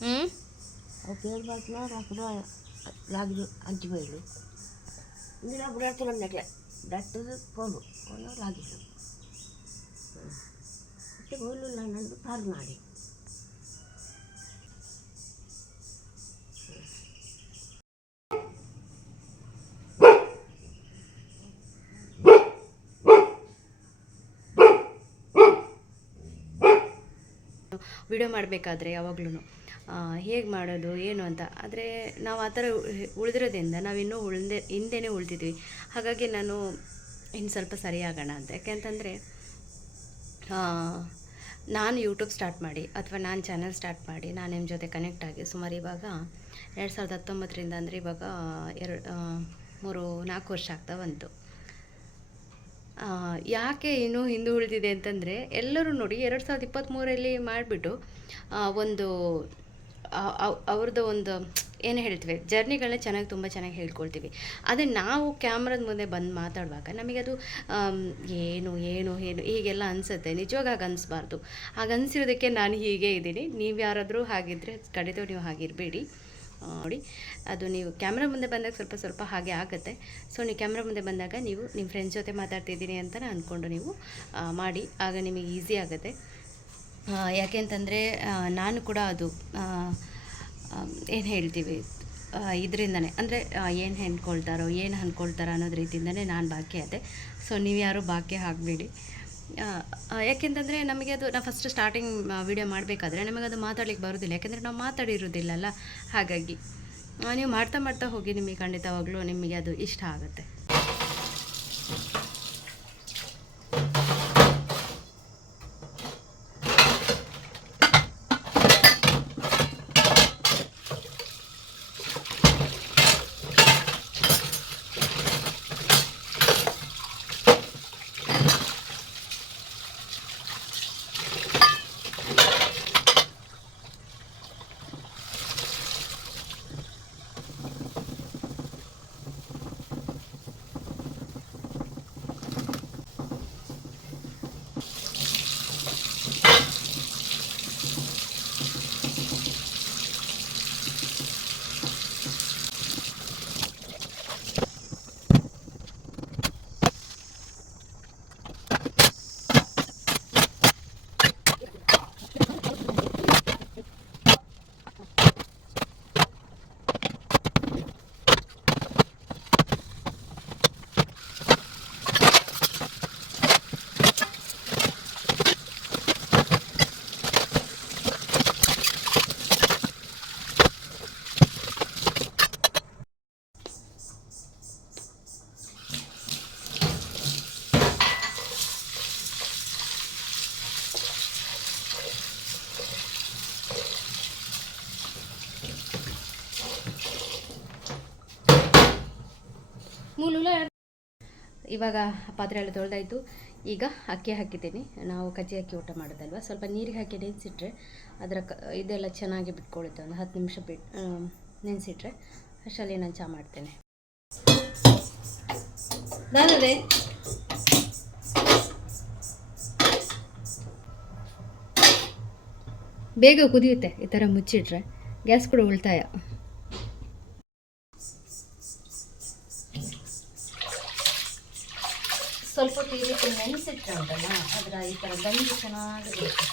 पेड़ बातना अपना लाग अंची बैलू इंदिरा बुढ़ाते नंदे डॉक्टर कोलो कोलो लागी इतने बोलू ना नंदे फार मारी ವಿಡಿಯೋ ಮಾಡಬೇಕಾದ್ರೆ ಯಾವಾಗ್ಲೂ ಹೇಗೆ ಮಾಡೋದು ಏನು ಅಂತ. ಆದರೆ ನಾವು ಆ ಥರ ಉಳಿದಿರೋದ್ರಿಂದ ನಾವಿನ್ನೂ ಹಿಂದೆನೇ ಉಳಿದಿದ್ವಿ. ಹಾಗಾಗಿ ನಾನು ಇನ್ನು ಸ್ವಲ್ಪ ಸರಿಯಾಗೋಣ ಅಂತ. ಯಾಕೆಂತಂದರೆ ನಾನು ಯೂಟ್ಯೂಬ್ ಸ್ಟಾರ್ಟ್ ಮಾಡಿ ಅಥವಾ ನಾನು ಚಾನಲ್ ಸ್ಟಾರ್ಟ್ ಮಾಡಿ ನಾನು ನಿಮ್ಮ ಜೊತೆ ಕನೆಕ್ಟ್ ಆಗಿ ಸುಮಾರು ಇವಾಗ 2019ರಿಂದ ಅಂದರೆ ಇವಾಗ 4 ವರ್ಷ ಆಗ್ತಾ ಬಂತು. ಯಾಕೆ ಇನ್ನೂ ಹಿಂದೆ ಉಳಿದಿದೆ ಅಂತಂದರೆ ಎಲ್ಲರೂ ನೋಡಿ 2023ರಲ್ಲಿ ಮಾಡಿಬಿಟ್ಟು ಒಂದು ಅವ್ರದ್ದು ಒಂದು ಏನು ಹೇಳ್ತೀವಿ ಜರ್ನಿಗಳನ್ನ ತುಂಬ ಚೆನ್ನಾಗಿ ಹೇಳ್ಕೊಳ್ತೀವಿ. ಅದೇ ನಾವು ಕ್ಯಾಮ್ರದ ಮುಂದೆ ಬಂದು ಮಾತಾಡುವಾಗ ನಮಗೆ ಅದು ಏನು ಏನು ಏನು ಹೀಗೆಲ್ಲ ಅನಿಸುತ್ತೆ. ನಿಜವಾಗ ಹಾಗೆ ಅನಿಸ್ಬಾರ್ದು. ಹಾಗೆ ಅನಿಸಿರೋದಕ್ಕೆ ನಾನು ಹೀಗೆ ಇದ್ದೀನಿ. ನೀವು ಯಾರಾದರೂ ಹಾಗಿದ್ದರೆ ಖಂಡಿತ ನೀವು ಹಾಗಿರಬೇಡಿ. ನೋಡಿ, ಅದು ನೀವು ಕ್ಯಾಮ್ರಾ ಮುಂದೆ ಬಂದಾಗ ಸ್ವಲ್ಪ ಹಾಗೆ ಆಗುತ್ತೆ. ಸೊ ನೀವು ಕ್ಯಾಮ್ರಾ ಮುಂದೆ ಬಂದಾಗ ನೀವು ನಿಮ್ಮ ಫ್ರೆಂಡ್ಸ್ ಜೊತೆ ಮಾತಾಡ್ತಿದ್ದೀನಿ ಅಂತ ಅಂದ್ಕೊಂಡು ನೀವು ಮಾಡಿ, ಆಗ ನಿಮಗೆ ಈಸಿ ಆಗುತ್ತೆ. ಯಾಕೆಂತಂದರೆ ನಾನು ಕೂಡ ಅದು ಏನು ಹೇಳ್ತೀವಿ ಇದರಿಂದನೇ ಅಂದರೆ ಏನು ಅಂದ್ಕೊಳ್ತಾರೋ ಅನ್ನೋದು ರೀತಿಯಿಂದನೇ ನಾನು ಬಾಕಿ ಆದೆ. ಸೊ ನೀವು ಯಾರೂ ಬಾಕಿ ಆಗಬೇಡಿ. ಯಾಕೆಂತಂದರೆ ನಮಗೆ ಅದು ನಾವು ಫಸ್ಟ್ ಸ್ಟಾರ್ಟಿಂಗ್ ವಿಡಿಯೋ ಮಾಡಬೇಕಾದ್ರೆ ನಮಗದು ಮಾತಾಡ್ಲಿಕ್ಕೆ ಬರೋದಿಲ್ಲ. ಯಾಕೆಂದರೆ ನಾವು ಮಾತಾಡಿರೋದಿಲ್ಲಲ್ಲ. ಹಾಗಾಗಿ ನೀವು ಮಾಡ್ತಾ ಹೋಗಿ, ನಿಮಗೆ ಖಂಡಿತವಾಗ್ಲೂ ನಿಮಗೆ ಅದು ಇಷ್ಟ ಆಗುತ್ತೆ. ಇವಾಗ ಪಾತ್ರೆ ಎಲ್ಲ ತೊಳೆದಾಯಿತು. ಈಗ ಅಕ್ಕಿ ಹಾಕಿದ್ದೀನಿ. ನಾವು ಕಜ್ಜಿ ಅಕ್ಕಿ ಊಟ ಮಾಡೋದಲ್ವ, ಸ್ವಲ್ಪ ನೀರಿಗೆ ಹಾಕಿ ನೆನೆಸಿಟ್ರೆ ಅದರ ಇದೆಲ್ಲ ಚೆನ್ನಾಗಿ ಬಿಟ್ಕೊಳ್ಳುತ್ತೆ. ಒಂದು 10 ನಿಮಿಷ ನೆನೆಸಿಟ್ರೆ ಅಷ್ಟರಲ್ಲಿ ನಾನು ಚಹಾ ಮಾಡ್ತೇನೆ. ನಾನದೇ ಬೇಗ ಕುದಿಯುತ್ತೆ ಈ ಥರ ಮುಚ್ಚಿಟ್ರೆ, ಗ್ಯಾಸ್ ಕೂಡ ಉಳಿತಾಯ. ಸ್ವಲ್ಪ ಈ ರೀತಿ ನೆನೆಸಿಟ್ರೆ ಉಂಟಲ್ಲ, ಅದರ ಈ ಥರ ಗಂಜಿ ಚೆನ್ನಾಗಿ ಬರುತ್ತೆ.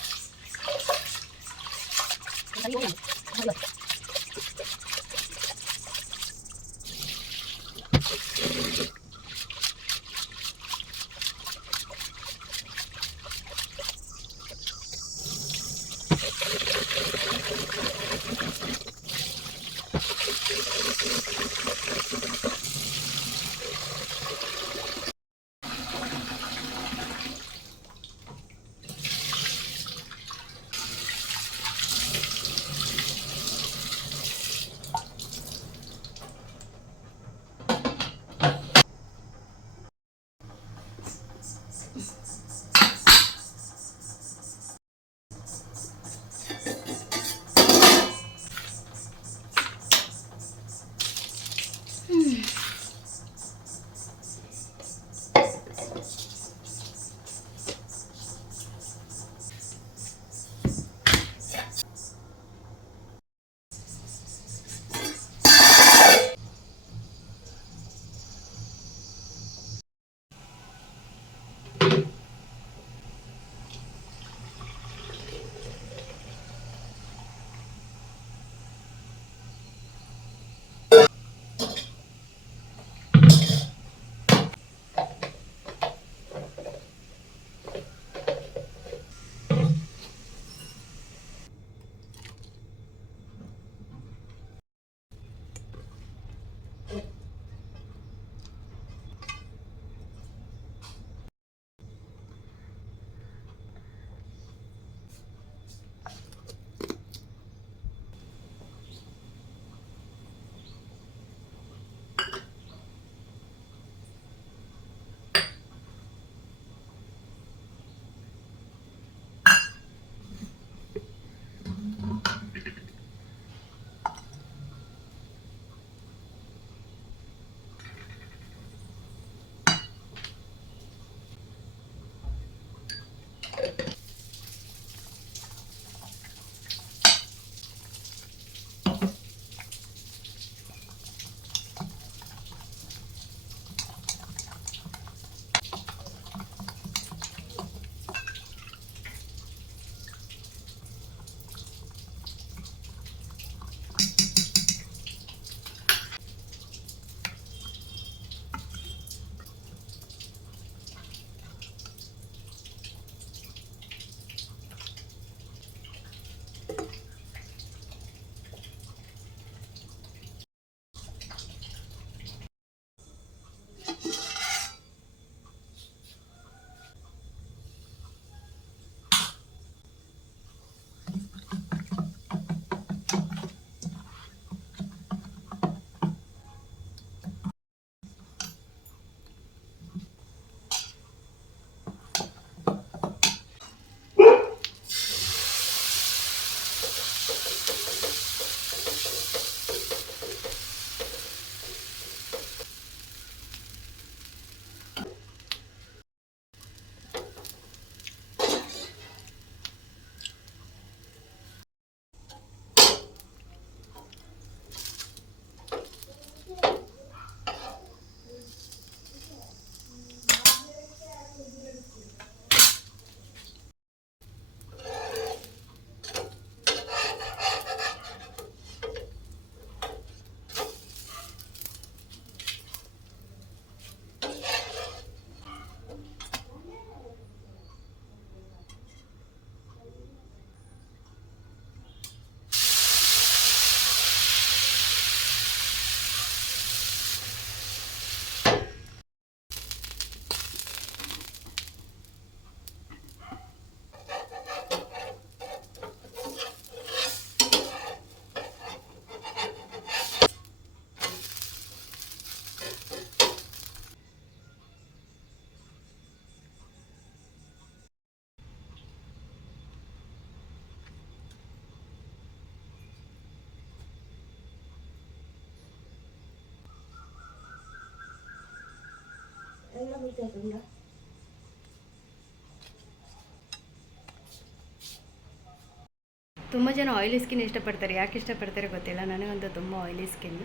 ತುಂಬ ಜನ ಆಯಿಲಿ ಸ್ಕಿನ್ ಇಷ್ಟಪಡ್ತಾರೆ. ಯಾಕೆ ಇಷ್ಟಪಡ್ತಾರೆ ಗೊತ್ತಿಲ್ಲ, ನನಗಂತೂ ತುಂಬ ಆಯಿಲಿ ಸ್ಕಿನ್.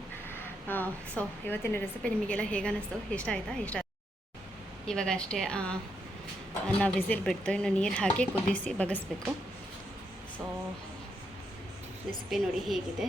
ಸೊ ಇವತ್ತಿನ ರೆಸಿಪಿ ನಿಮಗೆಲ್ಲ ಹೇಗೆ ಅನ್ನಿಸ್ತು, ಇಷ್ಟ ಆಯಿತಾ? ಇವಾಗ ಅಷ್ಟೇ ನಾವು ವಿಸಿಲ್ ಬಿಟ್ಟು ಇನ್ನು ನೀರು ಹಾಕಿ ಕುದಿಸಿ ಬಗ್ಗಿಸ್ಬೇಕು. ಸೊ ರೆಸಿಪಿ ನೋಡಿ ಹೇಗಿದೆ.